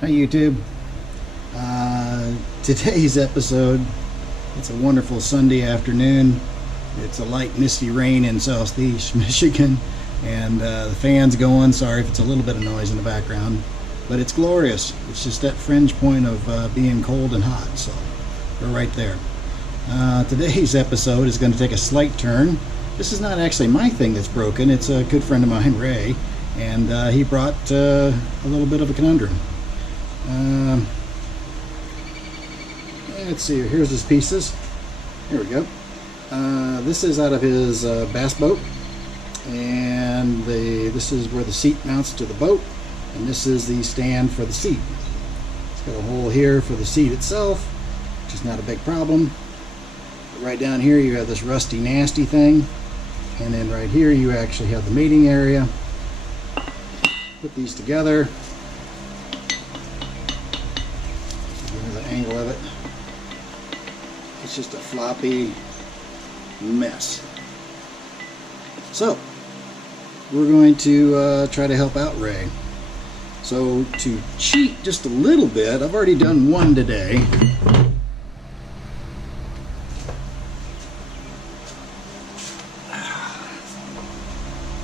Hi YouTube. Today's episode, it's a wonderful Sunday afternoon. It's a light misty rain in southeast Michigan, and the fan's going. Sorry if it's a little bit of noise in the background, but it's glorious. It's just that fringe point of being cold and hot, so we're right there. Today's episode is going to take a slight turn. This is not actually my thing that's broken. It's a good friend of mine, Ray, and he brought a little bit of a conundrum. Let's see, here's his pieces. Here we go. This is out of his bass boat, and this is where the seat mounts to the boat, and this is the stand for the seat. It's got a hole here for the seat itself, which is not a big problem. But right down here you have this rusty nasty thing, and then right here you actually have the mating area. Put these together. Here's the angle of it. It's just a floppy mess. So we're going to try to help out Ray. So to cheat just a little bit, I've already done one today.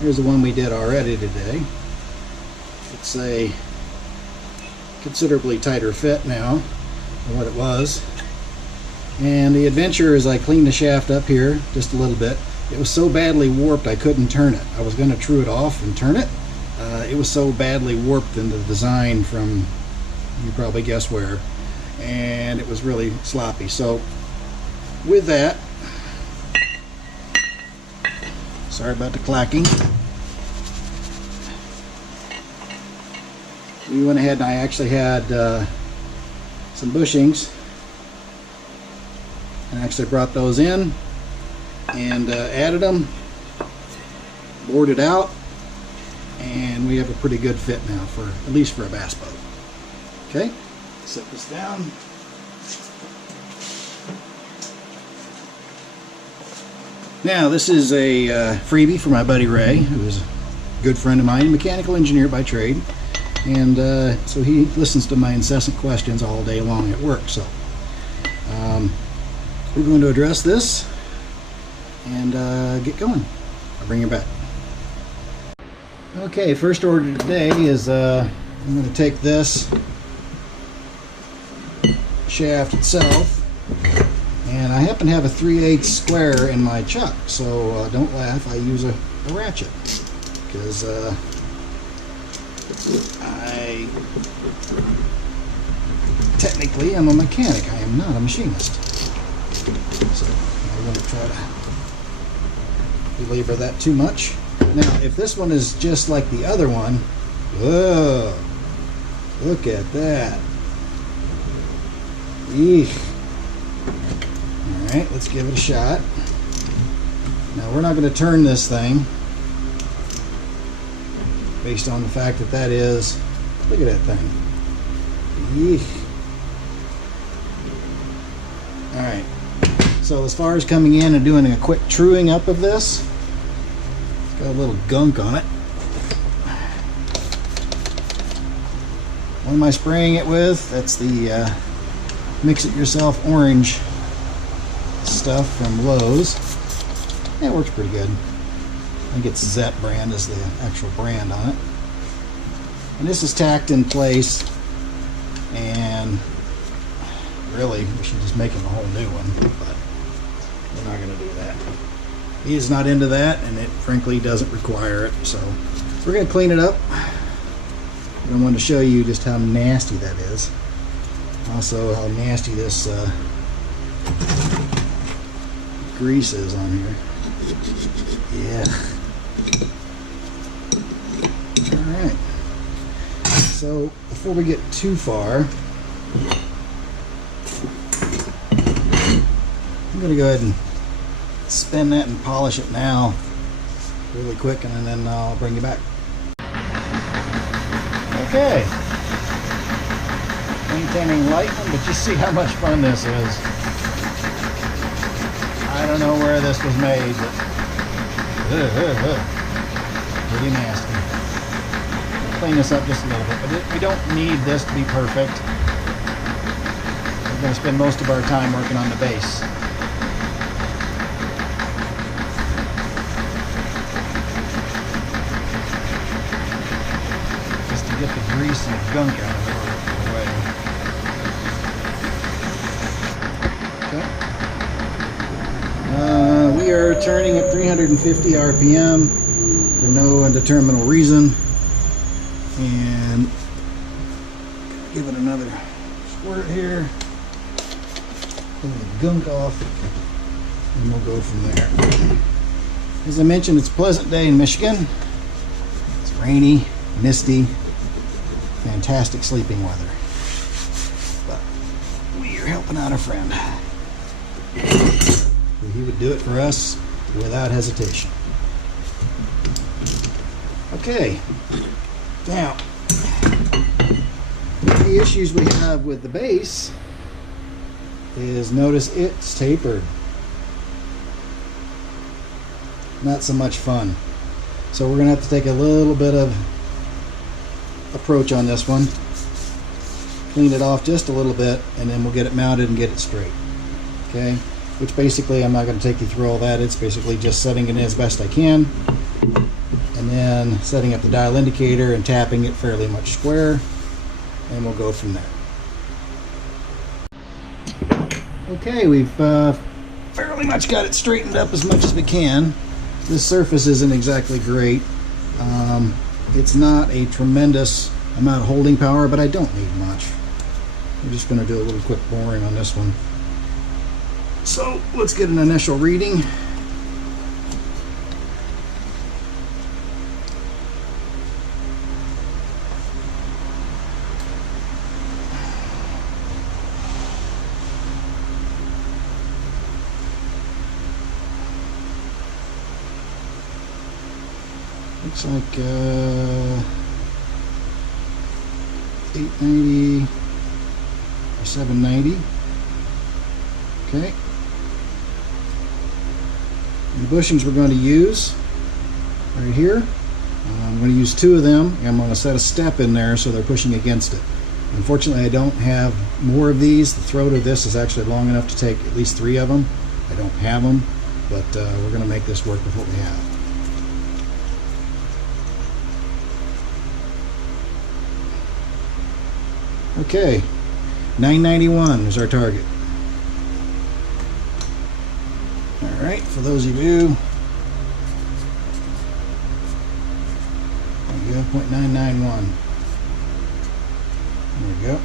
Here's the one we did already today. It's a considerably tighter fit now than what it was. And the adventure is I cleaned the shaft up here just a little bit. It was so badly warped I couldn't turn it. I was going to true it off and turn it. It was so badly warped in the design from, you probably guess where, and it was really sloppy. So with that, sorry about the clacking, we went ahead and I actually had some bushings, and actually brought those in and added them, bored it out, and we have a pretty good fit now, for at least for a bass boat. Okay, set this down. Now this is a freebie for my buddy Ray, who is a good friend of mine, a mechanical engineer by trade, and so he listens to my incessant questions all day long at work. So we're going to address this and get going. I'll bring you back. Okay, first order today is I'm going to take this shaft itself, and I happen to have a 3/8 square in my chuck, so don't laugh, I use a ratchet, because I technically am a mechanic, I am not a machinist. So I won't try to belabor that too much. Now, if this one is just like the other one, whoa, look at that. Eesh. Alright, let's give it a shot. Now, we're not going to turn this thing based on the fact that that is, look at that thing. Eesh. Alright. So as far as coming in and doing a quick truing up of this, it's got a little gunk on it. What am I spraying it with? That's the mix it yourself orange stuff from Lowe's. Yeah, it works pretty good. I think it's Zet brand is the actual brand on it. And this is tacked in place, and really we should just make him a whole new one, but we're not going to do that. He is not into that, and it frankly doesn't require it, so we're going to clean it up. I wanted to show you just how nasty that is. Also how nasty this grease is on here. Yeah. Alright. So before we get too far, I'm going to go ahead and spin that and polish it now really quick, and then I'll bring you back. Okay. Maintaining lightning, but you see how much fun this is. I don't know where this was made, but pretty nasty. clean this up just a little bit, but we don't need this to be perfect. We're going to spend most of our time working on the base. Just to get the grease and gunk out of it away. Okay. We are turning at 350 RPM for no indeterminate reason. And give it another squirt here. Pull the gunk off, and we'll go from there. As I mentioned, it's a pleasant day in Michigan. It's rainy, misty, fantastic sleeping weather. But we are helping out a friend. He would do it for us without hesitation. Okay, now the issues we have with the base is, notice it's tapered. Not so much fun. So we're going to have to take a little bit of approach on this one. Clean it off just a little bit, and then we'll get it mounted and get it straight. Okay, which basically, I'm not going to take you through all that. It's basically just setting it in as best I can, and then setting up the dial indicator and tapping it fairly much square, and we'll go from there. Okay, we've fairly much got it straightened up as much as we can. This surface isn't exactly great. It's not a tremendous amount of holding power, but I don't need much. We're just going to do a little quick boring on this one. So let's get an initial reading. Looks like 890 or 790. Okay. And the bushings we're going to use right here. I'm going to use 2 of them, and I'm going to set a step in there so they're pushing against it. Unfortunately, I don't have more of these. The throat of this is actually long enough to take at least 3 of them. I don't have them, but we're going to make this work with what we have. Okay, 991 is our target. Alright, for those of you, there we go, 0.991. There we go.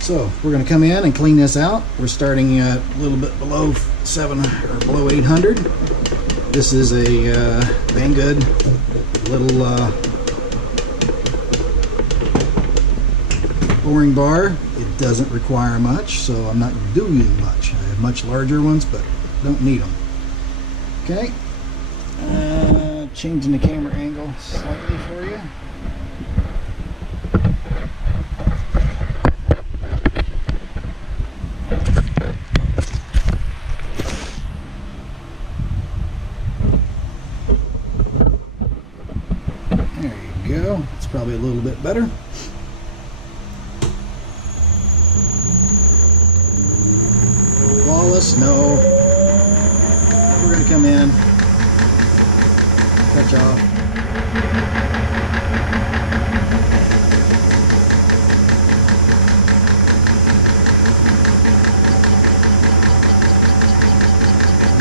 So we're going to come in and clean this out. We're starting at a little bit below 700 or below 800. This is a Banggood little boring bar. It doesn't require much, so I'm not doing much. I have much larger ones, but don't need them. Okay, changing the camera angle slightly for you. There you go. It's probably a little bit better. No. We're going to come in, touch off.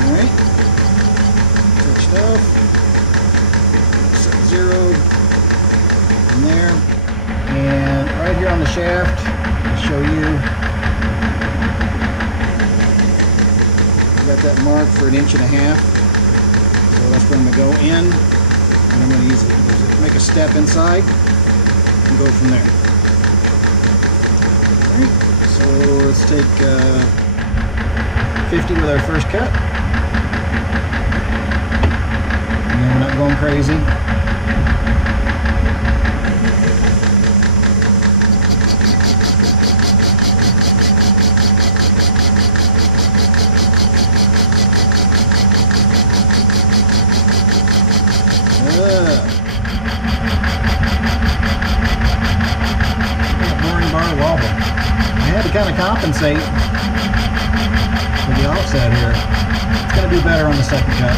Alright. Touched off. Set 0 in there. And right here on the shaft, I'll show you. Got that mark for 1.5 inches. So that's where I'm going to go in, and I'm going to use it, make a step inside and go from there. Alright, so let's take 50 with our first cut, and then we're not going crazy. to kind of compensate for the offset here. It's going to do better on the second cut.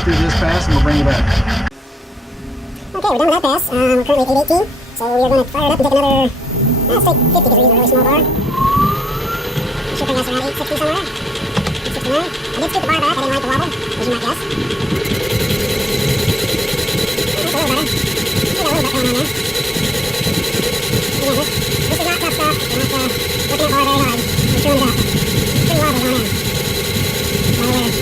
Through this pass and we'll bring you back. Okay, we're done with that pass. We're currently at 818, so we are going to fire it up and take another, let's say 50 because we're using a really small bar. Should bring us around 860 somewhere. 869. I did scoot the bar back, I didn't like the wobble, as you might guess. That's a little better. We got a little bit going on there. Again, this is not tough stuff. You're not working that bar very hard. You're chewing it up. It's pretty wobbly going in. By the way.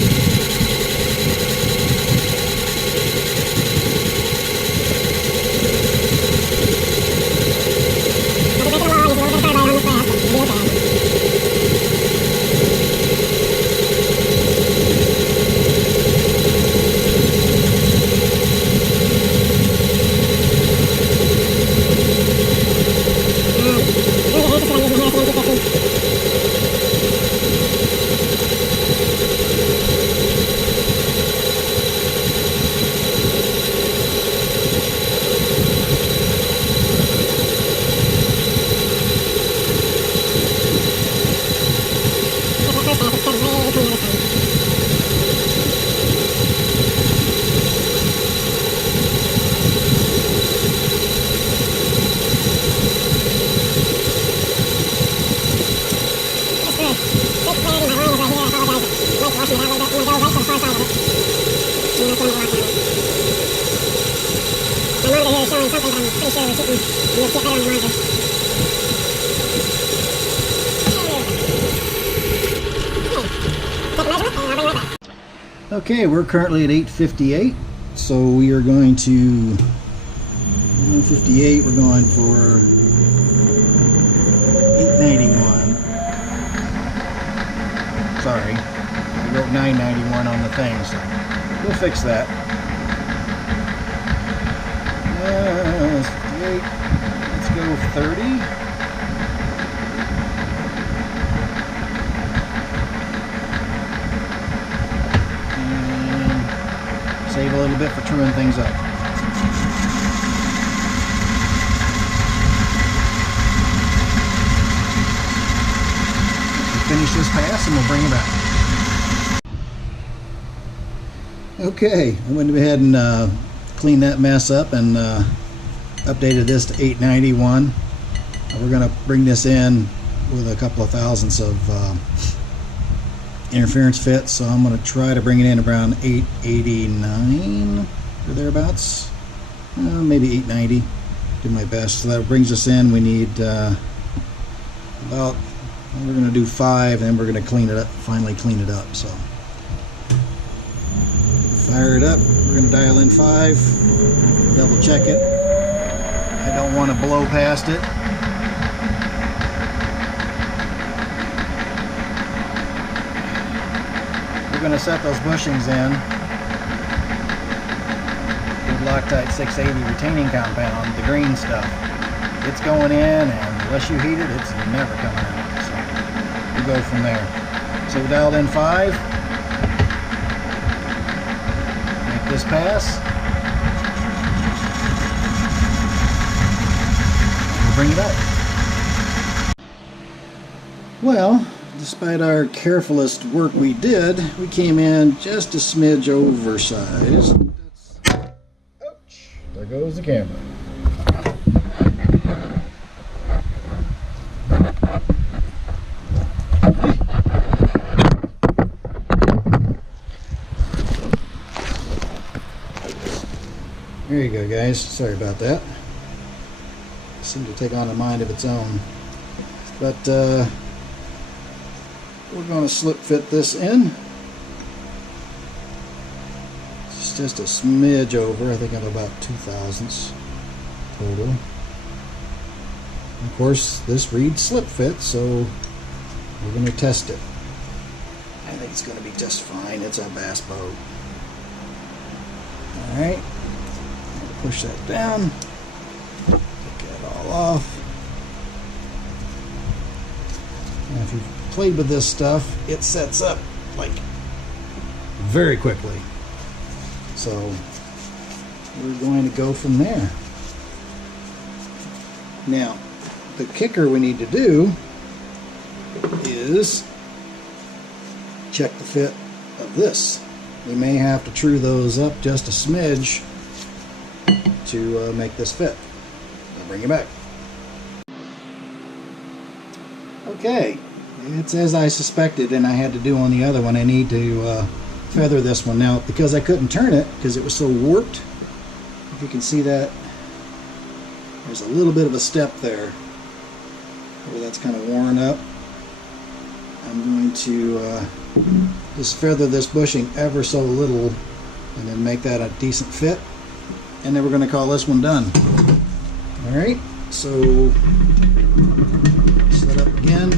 Okay, we're currently at 858, so we are going to 158. We're going for 891. Sorry, I wrote 991 on the thing, so we'll fix that. 58. Let's go 30. Save a little bit for truing things up. We'll finish this pass and we'll bring it back. Okay, I went ahead and cleaned that mess up and updated this to 891. We're going to bring this in with a couple of thousandths of interference fit, so I'm going to try to bring it in around 889 or thereabouts, maybe 890. Do my best. So that brings us in. We need about, we're going to do 5, and then we're going to clean it up, finally clean it up. So fire it up. We're going to dial in 5, double check it. I don't want to blow past it. We're going to set those bushings in with Loctite 680 retaining compound, the green stuff. It's going in, and unless you heat it, it's never coming out. So we go from there. So we dialed in 5. Make this pass. We'll bring it up. Well, despite our carefulest work we did, we came in just a smidge oversized. Ouch! There goes the camera. There you go, guys. Sorry about that. It seemed to take on a mind of its own. But, we're going to slip fit this in. It's just a smidge over. I think I'm about 2 thousandths total. Of course, this reads slip fit, so we're going to test it. I think it's going to be just fine. It's a bass boat. Alright. Push that down. Take that all off. if you've played with this stuff, it sets up like very quickly. So we're going to go from there. Now, the kicker we need to do is check the fit of this. We may have to true those up just a smidge to make this fit. I'll bring you back. Okay, it's as I suspected and I had to do on the other one. I need to feather this one. Now, because I couldn't turn it because it was so warped, if you can see that, there's a little bit of a step there where that's kind of worn up. I'm going to just feather this bushing ever so little and then make that a decent fit, and then we're going to call this one done. Alright, so set up again.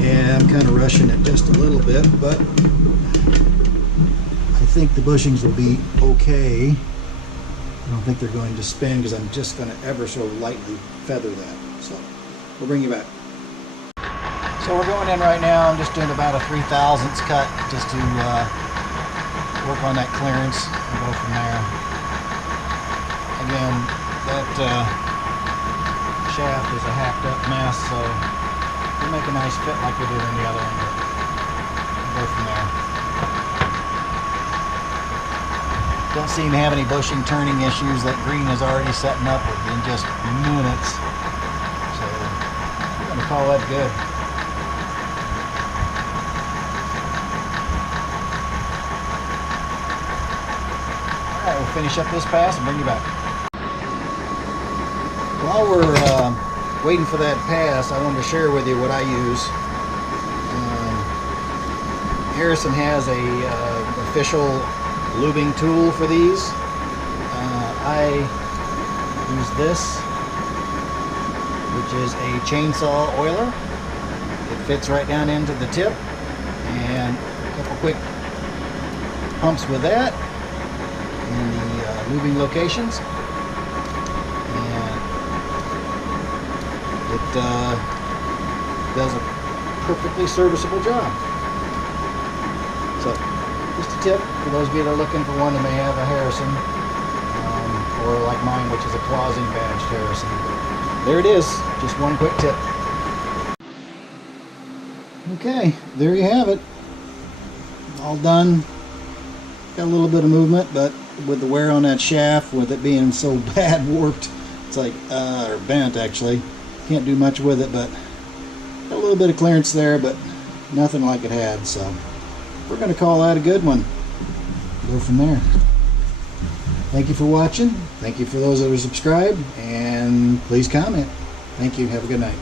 Yeah, I'm kind of rushing it just a little bit, but I think the bushings will be okay. I don't think they're going to spin because I'm just going to ever so lightly feather that. So we'll bring you back. So we're going in right now. I'm just doing about a 3/1000 cut just to work on that clearance and go from there. Again, that shaft is a hacked up mess, so we'll make a nice fit like we did in the other one. We'll go from there. Don't seem to have any bushing turning issues. That green is already setting up within just minutes. So we're going to call that good. Alright, we'll finish up this pass and bring you back. While we're waiting for that pass, I wanted to share with you what I use. Harrison has a official lubing tool for these. I use this, which is a chainsaw oiler. It fits right down into the tip, and a couple quick pumps with that in the lubing locations, and it does a perfectly serviceable job. So just a tip for those of you that are looking for one that may have a Harrison, or like mine, which is a closing badged Harrison. There it is, just one quick tip. Okay, there you have it. All done. Got a little bit of movement, but with the wear on that shaft, with it being so bad warped, it's like, or bent actually, can't do much with it, but got a little bit of clearance there, but nothing like it had, so we're going to call that a good one. Go from there. Thank you for watching. Thank you for those that are subscribed, and please comment. Thank you. Have a good night.